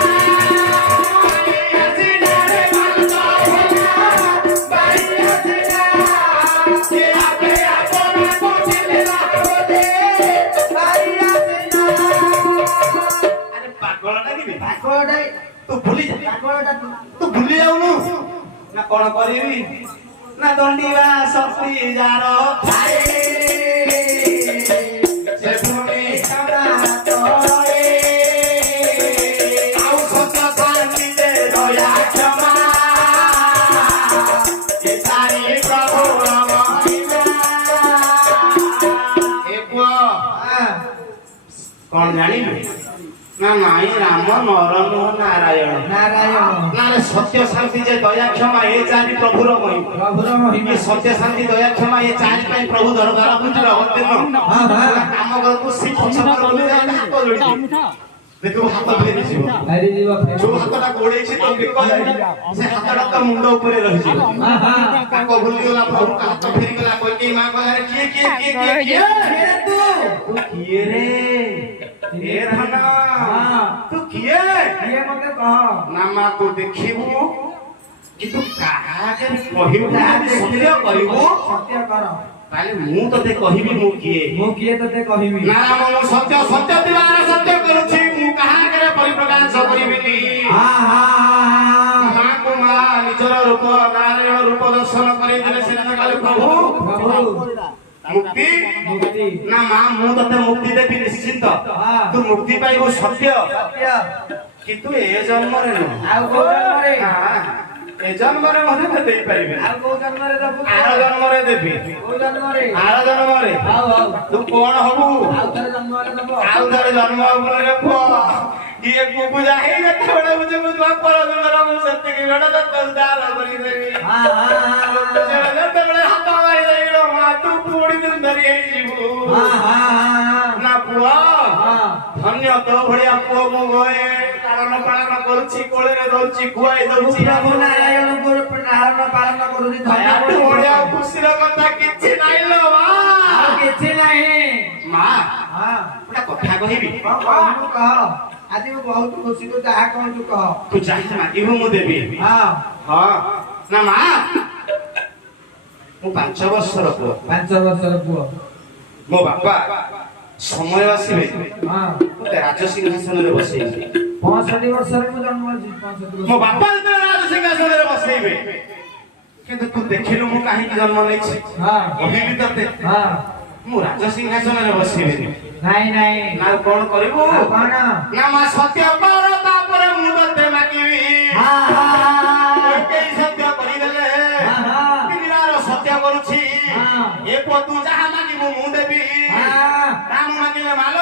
ରେ ମାନତ ଭଲା ଭାଇଆ ସିନା ସେ ଆପେ ଆପଣାକୁ ଚିହ୍ନିଲା ବୋଲି ଭାଇଆ ସିନା ଆରେ ପାଗଳ ଲାଗିବି ପାଗଳଟା ତୁ ଭୁଲି ଯା ପାଗଳଟା ତୁ ଭୁଲି ଯାଉନୁ ନା କଣ କରିବି ନା ଦଣ୍ଡିବା ଶକ୍ତି ଯାର ଥାଏ ସେ ପୁଣି କ୍ଷମା କରେ ଆଉ ସତ ଶାନ୍ତିରେ ଦୟା କ୍ଷମା ଏ ତାରି ପ୍ରଭୁର ମହିମା ଏ ପୁଅ କଣ ଜାଣିଲୁ ନା ନାଇଁ ରାମ ନର ନୁହଁ ନାରାୟଣ ନାରାୟଣ ନାରେ ସତ୍ୟ ଶାନ୍ତି ଯେ ଦୟା କ୍ଷମା ଏ ଚାରି ପ୍ରଭୁର ମହିମା ପ୍ରଭୁର ମହିମା ଏ ସତ୍ୟ ଶାନ୍ତି ଦୟା କ୍ଷମା ଏ ଚାରି ପାଇଁ ପ୍ରଭୁ ଦରବାର ବୁଝିଲ ଅଦିନ କାମ କରକୁ ସେ ପଛରେ ବୋଲି ହାତ ଯୋଡିଛି ଦେଖିବୁ ହାତ ଫେରିଯିବ ଭାରି ଯିବ ଯୋଉ ହାତଟା ଗୋଳେଇଛି ତ ବିକଲେ ସେ ହାତଟା ତ ମୁଣ୍ଡ ଉପରେ ରହିଯିବ କାକ ଭୁଲିଗଲା ପ୍ରଭୁ ହାତ ଫେରିଗଲା କଇକେଇ ମା କହିଲା କିଏ କିଏ କିଏ କିଏ କିଏ ତୁ କିଏ ରେ ଏ ଧନ ତୁ କିଏ କିଏ ମତେ କହ ନା ମା ତୁ ଦେଖିବୁ କିନ୍ତୁ କାହାକେ କହିବୁ ନା ସତ୍ୟ କହିବୁ ସତ୍ୟ କର ତାହେଲେ ମୁଁ ତତେ କହିବି ମୁଁ କିଏ? ମୁଁ କିଏ ତତେ କହିବି? ନା ରାମ ମୁଁ ସତ୍ୟ ସତ୍ୟ ଥିବାର ସତ୍ୟ କରୁଛି ମୁଁ କାହା ଆଗରେ ପରିପ୍ରକାଶ କରିବିନି। ମାକୁ ମା ନିଜର ରୂପ ନାରାୟଣ ରୂପ ଦର୍ଶନ କରିଦେଲେ ସେଦିନ କାଳେ ପ୍ରଭୁ ମୁକ୍ତି ମୁକ୍ତି ନା ମା ମୁଁ ତତେ ମୁକ୍ତି ଦେବି ନିଶ୍ଚିନ୍ତ। ତୁ ମୁକ୍ତି ପାଇବୁ ସତ୍ୟ, କିନ୍ତୁ ଏ ଜନ୍ମରେ ନୁହଁ। ଆଉ କୋଉ ଜନ୍ମରେ? ଏ ଜନ୍ମରେ ମଧ୍ୟ ମୁଁ ଦେଇପାରିବି। ଆଉ କୋଉ ଜନ୍ମରେ ଦବୁ? ଆର ଜନ୍ମରେ ଦେବି। କୋଉ ଜନ୍ମରେ? ଆର ଜନ୍ମରେ ହଉ ହଉ ତୁ କଣ ହବୁ? ଆଉ ଥରେ ଜନ୍ମ ହେଲେ ଦବ। ଆଉ ଥରେ ଜନ୍ମ ହବୁ ରେ ପୁଅ। ଇଏ ପୂଜା ହେଇ ଯେତେବେଳେ ବୁଝିବୁ ଦ୍ୱାପର ଯୁଗର ମୁଁ ସେତିକି ବେଳ ତତେ ଉଦ୍ଧାର କରିଦେବି। ଯେତେବେଳେ ହାତ ମାରି ଦେଇଲ ମା ତୁ ପୁଣି ସୁନ୍ଦରୀ ହେଇଯିବୁ। ନା ପୁଅ ଧନ୍ୟ ତୋ ଭଳିଆ ପୁଅ ମୁଁ ଗଏ ଲାଳନ ପାଳନ କରୁଛି, କୋଳରେ ଦଉଛି, ଖୁଆଇ ଦଉଛି। ପ୍ରଭୁ ନାରାୟଣଙ୍କୁ ଲାଳନ ପାଳନ କରୁଛି। ଆଠୁ ବଢିଆ ଖୁସିର କଥା କିଛି ନାହିଁ ଲୋ ମା। ଆଉ କିଛି ନାହିଁ। ମା ହଁ ଗୋଟେ କଥା କହିବି। କଣ କହୁଛୁ କହ। ଆଜି ମୁଁ ବହୁତ ଖୁସି, ତୁ ଯାହା କହୁଛୁ କହ। ତୁ ଯାହା ମାଗିବୁ ମୁଁ ଦେବି। ହଁ ହଁ ନା ମା ମୁଁ 5 ବର୍ଷର ପୁଅ। 5 ବର୍ଷର ପୁଅ। ମୋ ବାପା ସମୟ ଆସିବେ ହଁ ମୋତେ ରାଜସିଂହାସନରେ ବସେଇବେ। 65 ବର୍ଷରେ ମୁଁ ଜନ୍ମ ହେଇଛି। 65 ମୋ ବାପା ଯେତେବେଳେ ରାଜସିଂହାସନରେ ବସେଇବେ, କିନ୍ତୁ ତୁ ଦେଖିଲୁ ମୁଁ କାହିଁକି ଜନ୍ମ ନେଇଛି? ହଁ କହିଲି ତତେ ହଁ ମୁଁ ରାଜସିଂହାସନରେ ବସିବିନି। ନାଇଁ ନାଇଁ ନା କଣ କରିବୁ? ଆଉ କଣ? ନା ମା ସତ୍ୟ କର ତାପରେ ମୁଁ ତତେ ମାଗିବି। କେହି ସତ୍ୟ କରିଦେଲେ ତିନିବାର ସତ୍ୟ କରୁଛି। ଏ ପୁଅ ତୁ ଯାହା ମାଗିବୁ ମୁଁ ଦେବି। ରାମ ମାଗିଲେ ମାଲ